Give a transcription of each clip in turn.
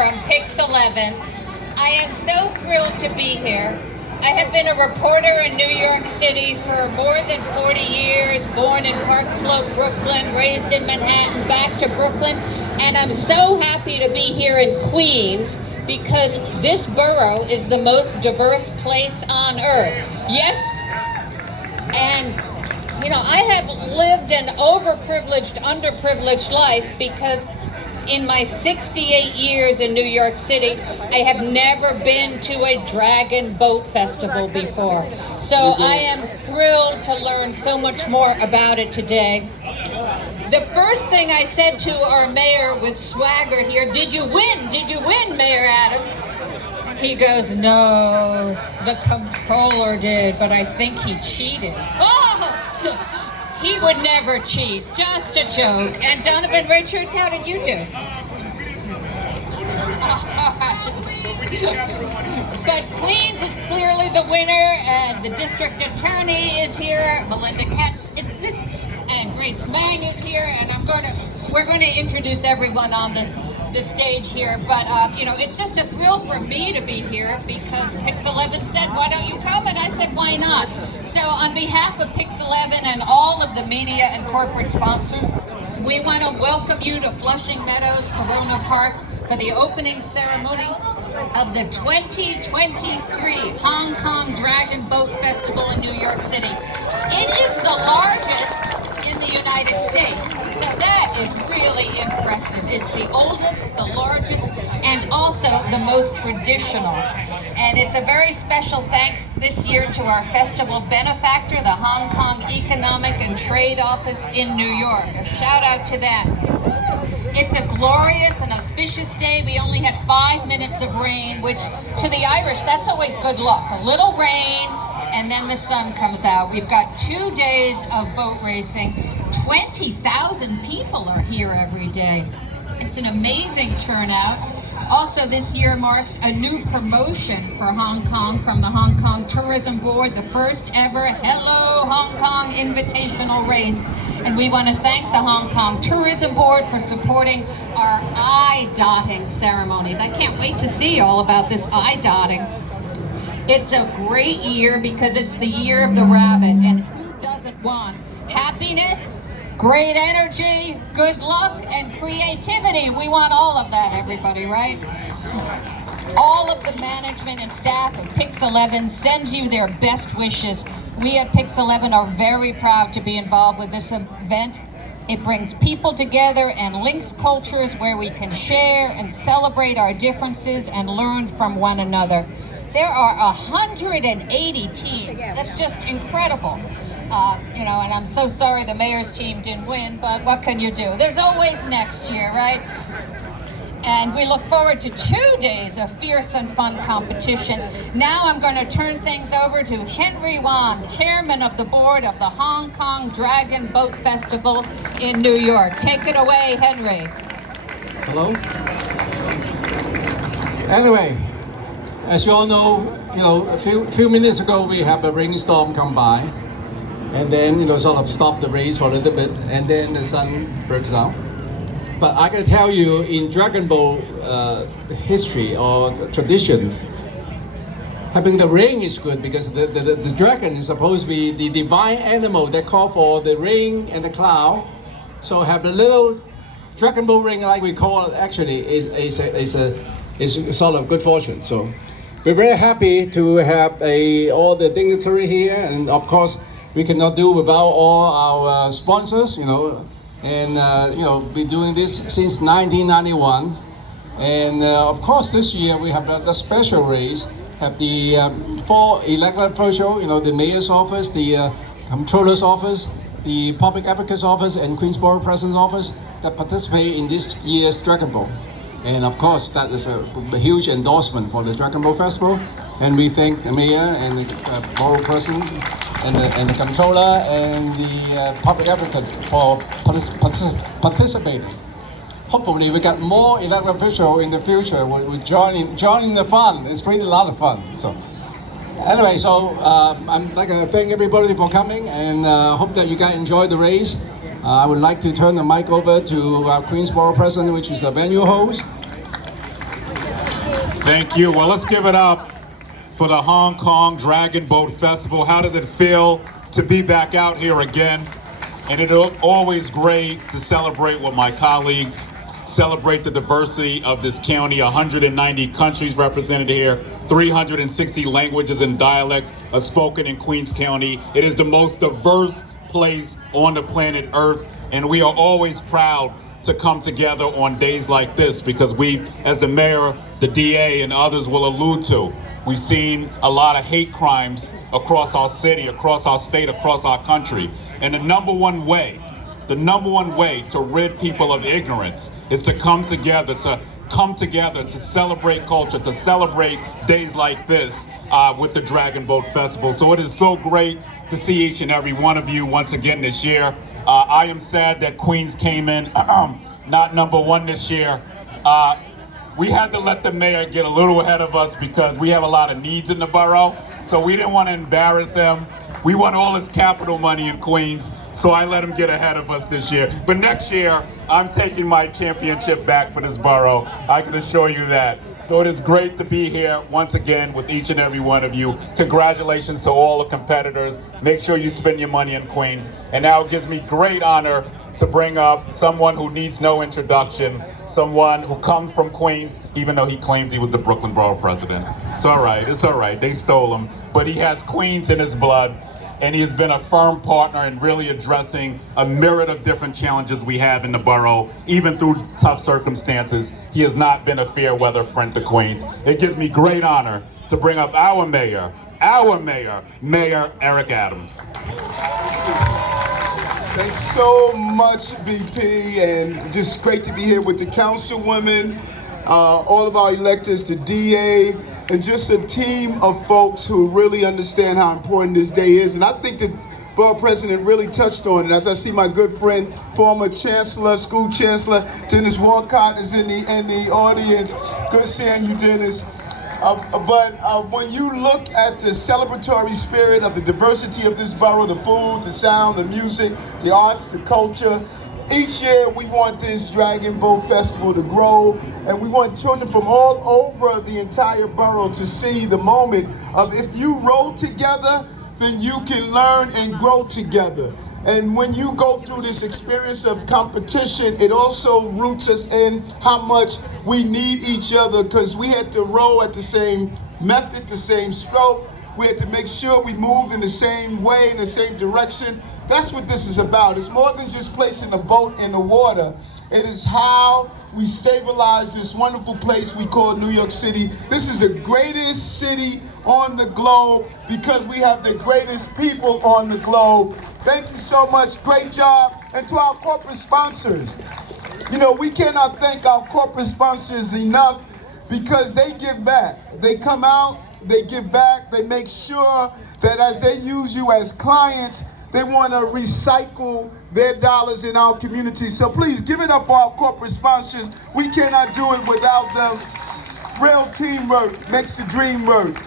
from Pix 11. I am so thrilled to be here. I have been a reporter in New York City for more than 40 years, born in Park Slope, Brooklyn, raised in Manhattan, back to Brooklyn, and I'm so happy to be here in Queens because this borough is the most diverse place on earth. Yes, and I have lived an overprivileged, underprivileged life because in my 68 years in New York City, I have never been to a dragon boat festival before. So I am thrilled to learn so much more about it today. The first thing I said to our mayor with swagger here, did you win? Did you win, Mayor Adams? He goes, no, the comptroller did, but I think he cheated. Oh! He would never cheat, just a joke. And Donovan Richards, how did you do? But Queens is clearly the winner, and the district attorney is here, Melinda Katz, and Grace Mang is here, and we're going to introduce everyone on the stage here. But it's just a thrill for me to be here because Pix 11 said, why don't you come? And I said, why not? So on behalf of Pix 11 and all of the media and corporate sponsors, we want to welcome you to Flushing Meadows Corona Park for the opening ceremony of the 2023 Hong Kong Dragon Boat Festival in New York City. It is the largest in the United States, so that is really impressive. It's the oldest, the largest, and also the most traditional. And it's a very special thanks this year to our festival benefactor, the Hong Kong Economic and Trade Office in New York. A shout out to them. It's a glorious and auspicious day. We only had 5 minutes of rain, which to the Irish, that's always good luck. A little rain, and then the sun comes out. We've got 2 days of boat racing. 20,000 people are here every day. It's an amazing turnout. Also, this year marks a new promotion for Hong Kong from the Hong Kong Tourism Board, the first ever Hello Hong Kong Invitational Race. And we want to thank the Hong Kong Tourism Board for supporting our eye-dotting ceremonies. I can't wait to see all about this eye-dotting. It's a great year because it's the year of the rabbit, and who doesn't want happiness, great energy, good luck, and creativity? We want all of that, everybody, right? All of the management and staff of Pix 11 sends you their best wishes. We at Pix 11 are very proud to be involved with this event. It brings people together and links cultures where we can share and celebrate our differences and learn from one another. There are 180 teams. That's just incredible. And I'm so sorry the mayor's team didn't win, but what can you do? There's always next year, right? And we look forward to 2 days of fierce and fun competition. Now I'm going to turn things over to Henry Wan, chairman of the board of the Hong Kong Dragon Boat Festival in New York. Take it away, Henry. Hello. Anyway, as you all know, a few minutes ago we have a rainstorm come by, and then sort of stop the race for a little bit, and then the sun breaks out. But I can tell you, in Dragon Boat history or tradition, having the rain is good because the dragon is supposed to be the divine animal that call for the rain and the cloud. So have the little Dragon Boat ring, like we call it, actually is sort of good fortune. So we're very happy to have all the dignitary here, and of course we cannot do without all our sponsors, and been doing this since 1991, and of course this year we have the special race, have the 4 elected officials, the mayor's office, the comptroller's office, the public advocate's office, and Queensborough President's office that participate in this year's Dragon Boat. And of course that is a huge endorsement for the Dragon Boat Festival, and we thank the mayor and the borough president and the comptroller and the public advocate for participating. Hopefully we got more elected officials in the future will join the fun. It's pretty a lot of fun. So anyway, I'm like to thank everybody for coming, and hope that you guys enjoy the race. I would like to turn the mic over to our Queensborough president, which is the venue host. Thank you. Well, let's give it up for the Hong Kong Dragon Boat Festival. How does it feel to be back out here again? And it's always great to celebrate with my colleagues, celebrate the diversity of this county. 190 countries represented here, 360 languages and dialects are spoken in Queens County. It is the most diverse place on the planet Earth, and we are always proud to come together on days like this because we, as the mayor, the DA, and others will allude to, we've seen a lot of hate crimes across our city, across our state, across our country. And the number one way to rid people of ignorance is to come together, to celebrate culture, to celebrate days like this with the Dragon Boat Festival. So it is so great to see each and every one of you once again this year. I am sad that Queens came in not number one this year. We had to let the mayor get a little ahead of us because we have a lot of needs in the borough. So we didn't want to embarrass him. We want all his capital money in Queens, so I let him get ahead of us this year. But next year, I'm taking my championship back for this borough. I can assure you that. So it is great to be here once again with each and every one of you. Congratulations to all the competitors. Make sure you spend your money in Queens. And now it gives me great honor to bring up someone who needs no introduction, someone who comes from Queens, even though he claims he was the Brooklyn Borough president. It's all right, they stole him. But he has Queens in his blood, and he has been a firm partner in really addressing a myriad of different challenges we have in the borough, even through tough circumstances. He has not been a fair weather friend to Queens. It gives me great honor to bring up our mayor, Mayor Eric Adams. Thanks so much, BP, and just great to be here with the councilwomen, all of our electeds, the DA, and just a team of folks who really understand how important this day is. And I think the borough president really touched on it. As I see my good friend, former chancellor, school chancellor, Dennis Walcott is in the audience. Good seeing you, Dennis. But when you look at the celebratory spirit of the diversity of this borough, the food, the sound, the music, the arts, the culture, each year we want this Dragon Boat Festival to grow, and we want children from all over the entire borough to see the moment of if you roll together, then you can learn and grow together. And when you go through this experience of competition, it also roots us in how much we need each other, because we had to row at the same method, the same stroke. We had to make sure we moved in the same way, in the same direction. That's what this is about. It's more than just placing a boat in the water. It is how we stabilize this wonderful place we call New York City. This is the greatest city on the globe because we have the greatest people on the globe. Thank you so much. Great job. And to our corporate sponsors. You know, we cannot thank our corporate sponsors enough because they give back. They come out, they give back, they make sure that as they use you as clients, they want to recycle their dollars in our community. So please give it up for our corporate sponsors. We cannot do it without them. Real teamwork makes the dream work.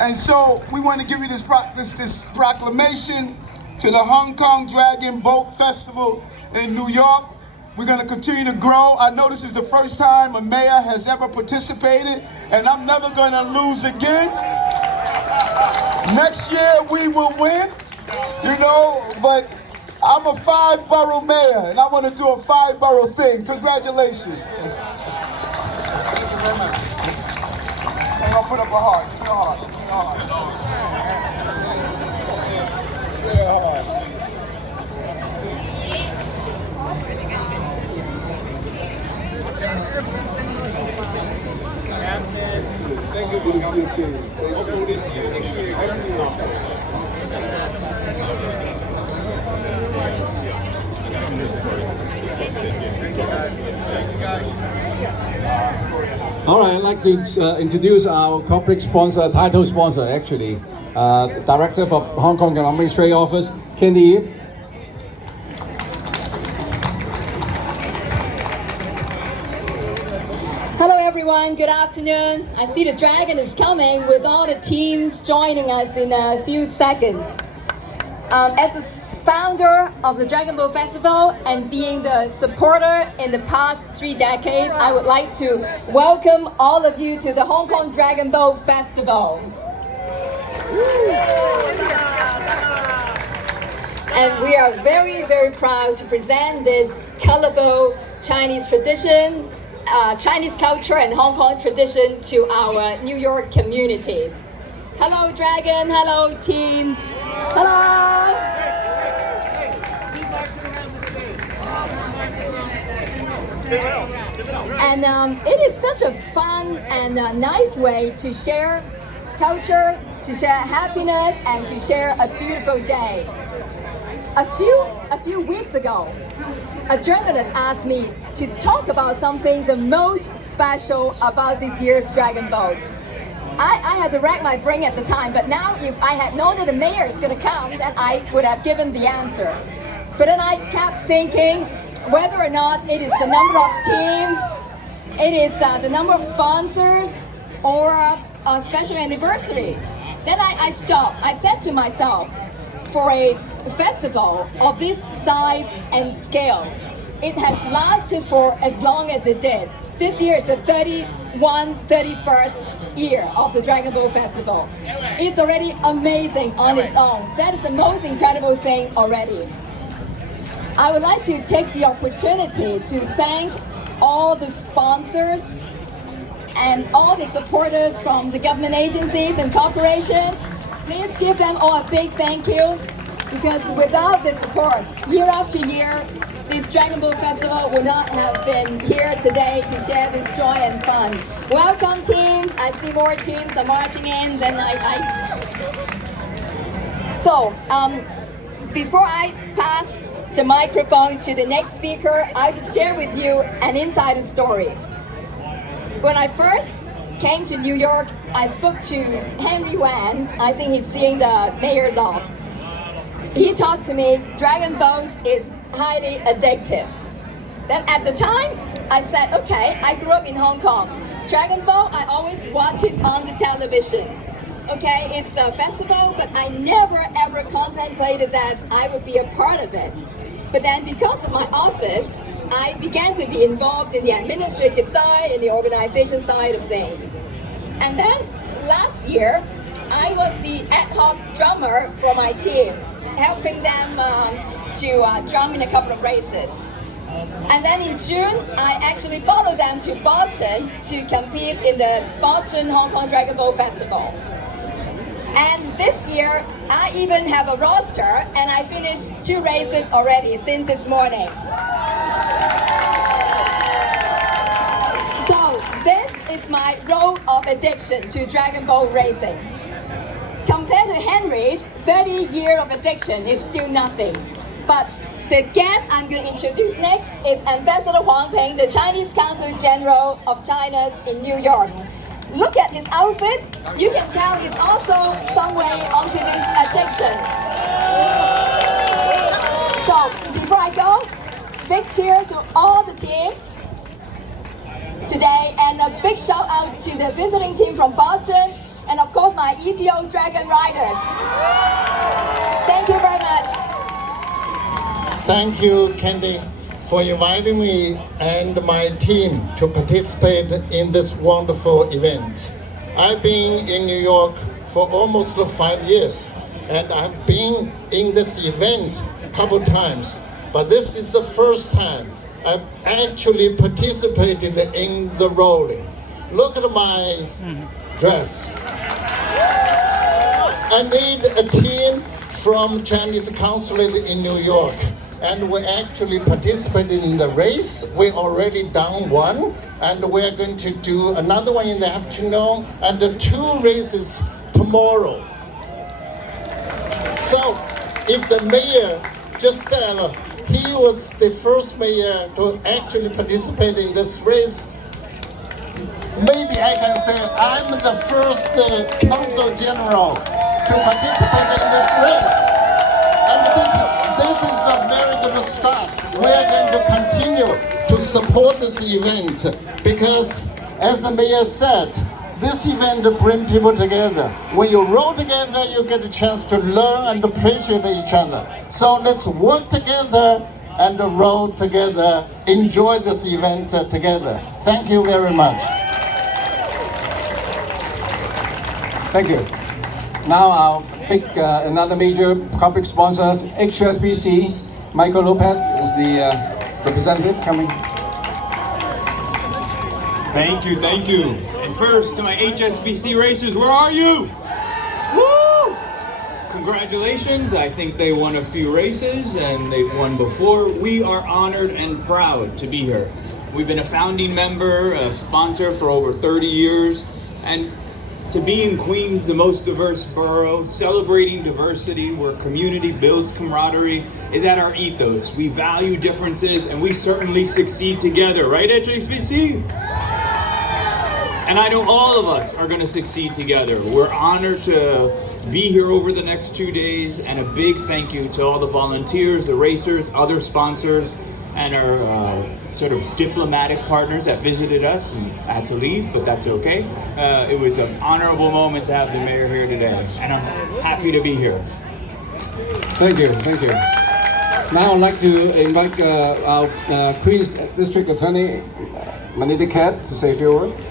And so we want to give you this proclamation to the Hong Kong Dragon Boat Festival in New York. We're going to continue to grow. I know this is the first time a mayor has ever participated, and I'm never going to lose again. Next year we will win, you know, but I'm a 5-borough mayor, and I want to do a 5-borough thing. Congratulations. Thank you very much. I'm going to put up a heart. Put a heart. Put a heart. Thank you. Good to see you, team. Hopefully to see you next year. All right, I'd like to introduce our corporate sponsor, title sponsor actually, Director of Hong Kong Economic Trade Office, Candy Yip. Hello everyone, good afternoon. I see the dragon is coming with all the teams joining us in a few seconds. As a founder of the Dragon Boat Festival and being the supporter in the past 3 decades, I would like to welcome all of you to the Hong Kong Dragon Boat Festival. And we are very, very proud to present this colorful Chinese tradition, Chinese culture and Hong Kong tradition to our New York communities. Hello Dragon, hello teams, hello! And it is such a fun and nice way to share culture, to share happiness, and to share a beautiful day. A few weeks ago, a journalist asked me to talk about something the most special about this year's Dragon Boat. I had to rack my brain at the time, but now if I had known that the mayor is going to come, then I would have given the answer. But then I kept thinking whether or not it is the number of teams, it is the number of sponsors, or a special anniversary. Then I stopped. I said to myself, for a festival of this size and scale, it has lasted for as long as it did. This year is the 31st year of the Dragon Boat Festival. It's already amazing on its own. That is the most incredible thing already. I would like to take the opportunity to thank all the sponsors and all the supporters from the government agencies and corporations. Please give them all a big thank you, because without the support, year after year, this Dragon Boat Festival would not have been here today to share this joy and fun. Welcome teams, I see more teams are marching in than So, before I pass the microphone to the next speaker, I'll just share with you an insider story. When I first came to New York, I spoke to Henry Wan. I think he's seeing the mayor's off. He talked to me, Dragon Boat is highly addictive. Then at the time, I said, okay, I grew up in Hong Kong. Dragon Boat, I always watch it on the television. Okay, it's a festival, but I never ever contemplated that I would be a part of it. But then because of my office, I began to be involved in the administrative side and the organization side of things. And then last year, I was the ad hoc drummer for my team, helping them to drum in a couple of races. And then in June, I actually followed them to Boston to compete in the Boston Hong Kong Dragon Boat Festival. And this year, I even have a roster, and I finished 2 races already since this morning. So this is my road of addiction to Dragon Boat racing. Compared to Henry's 30 years of addiction, it's still nothing. But the guest I'm going to introduce next is Ambassador Huang Ping, the Chinese Consul General of China in New York. Look at his outfit. You can tell he's also some way onto this addiction. So before I go, big cheer to all the teams today, and a big shout out to the visiting team from Boston, and of course my ETO Dragon Riders. Thank you very much. Thank you, Candy, for inviting me and my team to participate in this wonderful event. I've been in New York for almost 5 years, and I've been in this event a couple times, but this is the first time I've actually participated in the rolling. Look at my dress. I need a team from Chinese Consulate in New York, and we actually participated in the race. We already done one, and we're going to do another one in the afternoon, and the 2 races tomorrow. So, if the mayor just said he was the first mayor to actually participate in this race, maybe I can say I'm the first Consul General to participate in this race. And this is a very good start. We're going to continue to support this event because, as the mayor said, this event brings people together. When you roll together, you get a chance to learn and appreciate each other. So let's work together and roll together. Enjoy this event together. Thank you very much. Thank you. Now I'll pick another major public sponsor, HSBC. Michael Lopez is the representative coming. Thank you, thank you. And first, to my HSBC racers, where are you? Woo! Congratulations, I think they won a few races and they've won before. We are honored and proud to be here. We've been a founding member, a sponsor for over 30 years, and to be in Queens, the most diverse borough, celebrating diversity where community builds camaraderie is at our ethos. We value differences and we certainly succeed together, right, HSBC? And I know all of us are going to succeed together. We're honored to be here over the next 2 days, and a big thank you to all the volunteers, the racers, other sponsors, and our sort of diplomatic partners that visited us and had to leave, but that's okay. It was an honorable moment to have the mayor here today, and I'm happy to be here. Thank you, thank you. Now I'd like to invite our Queens District Attorney, Manita Cat, to say a few words.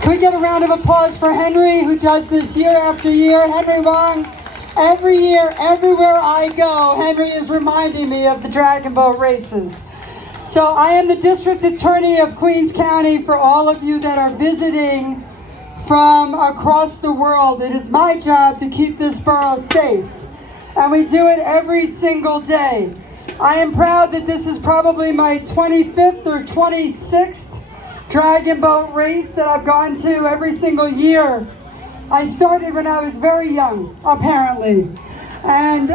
Can we get a round of applause for Henry, who does this year after year? Henry Wong, every year, everywhere I go, Henry is reminding me of the Dragon Boat races. So I am the District Attorney of Queens County for all of you that are visiting from across the world. It is my job to keep this borough safe, and we do it every single day. I am proud that this is probably my 25th or 26th Dragon Boat race that I've gone to every single year. I started when I was very young, apparently. And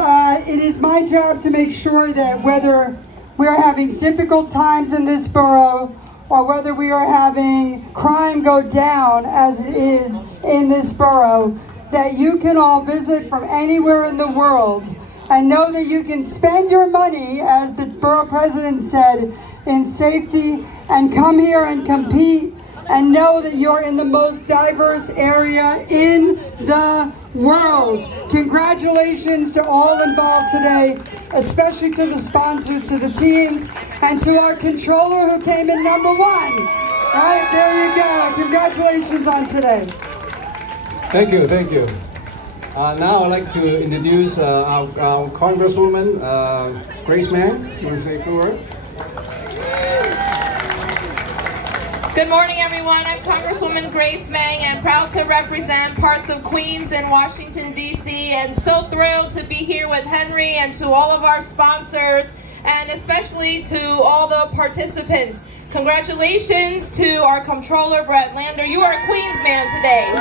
it is my job to make sure that whether we are having difficult times in this borough or whether we are having crime go down as it is in this borough, that you can all visit from anywhere in the world and know that you can spend your money, as the borough president said, in safety, and come here and compete and know that you're in the most diverse area in the world. Congratulations to all involved today, especially to the sponsors, to the teams, and to our controller who came in number 1. Right, there you go. Congratulations on today. Thank you, thank you. Now I'd like to introduce our Congresswoman, Grace Meng. You want to say a few words? Good morning, everyone. I'm Congresswoman Grace Meng, and proud to represent parts of Queens and Washington, D.C., and so thrilled to be here with Henry and to all of our sponsors, and especially to all the participants. Congratulations to our Comptroller, Brett Lander. You are a Queens man today.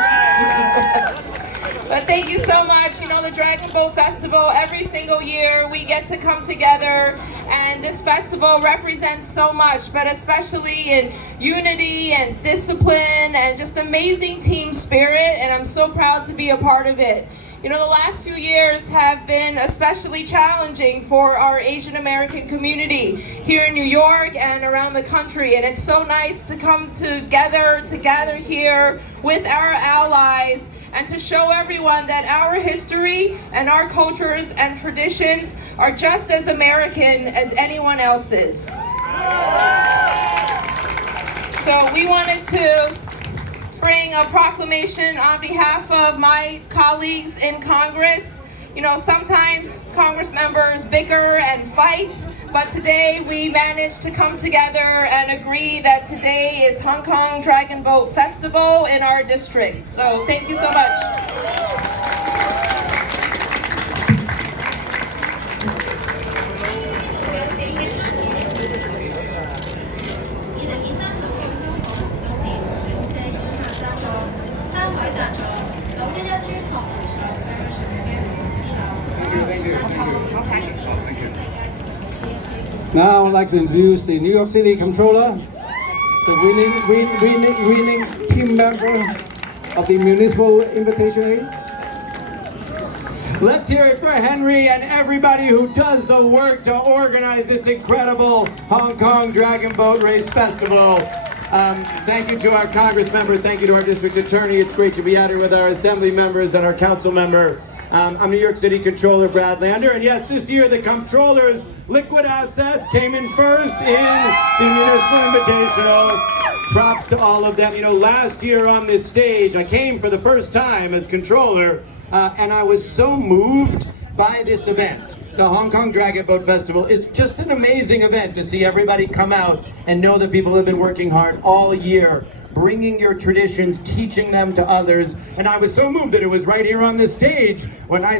But thank you so much. You know, the Dragon Boat Festival, every single year we get to come together, and this festival represents so much, but especially in unity and discipline and just amazing team spirit, and I'm so proud to be a part of it. You know, the last few years have been especially challenging for our Asian American community here in New York and around the country, and it's so nice to come together here with our allies and to show everyone that our history and our cultures and traditions are just as American as anyone else's. So we wanted to bring a proclamation on behalf of my colleagues in Congress. You know, sometimes Congress members bicker and fight, but today we managed to come together and agree that today is Hong Kong Dragon Boat Festival in our district. So thank you so much. Now I'd like to introduce the New York City Comptroller, the winning team member of the Municipal Invitation Aid. Let's hear it for Henry and everybody who does the work to organize this incredible Hong Kong Dragon Boat Race Festival. Thank you to our Congress member. Thank you to our district attorney. It's great to be out here with our assembly members and our council member. I'm New York City Controller Brad Lander, and yes, this year the Comptroller's liquid assets came in first in the Municipal Invitational. Props to all of them. You know, last year on this stage, I came for the first time as Controller, and I was so moved by this event. The Hong Kong Dragon Boat Festival is just an amazing event to see everybody come out and know that people have been working hard all year, bringing your traditions, teaching them to others. And I was so moved that it was right here on this stage when I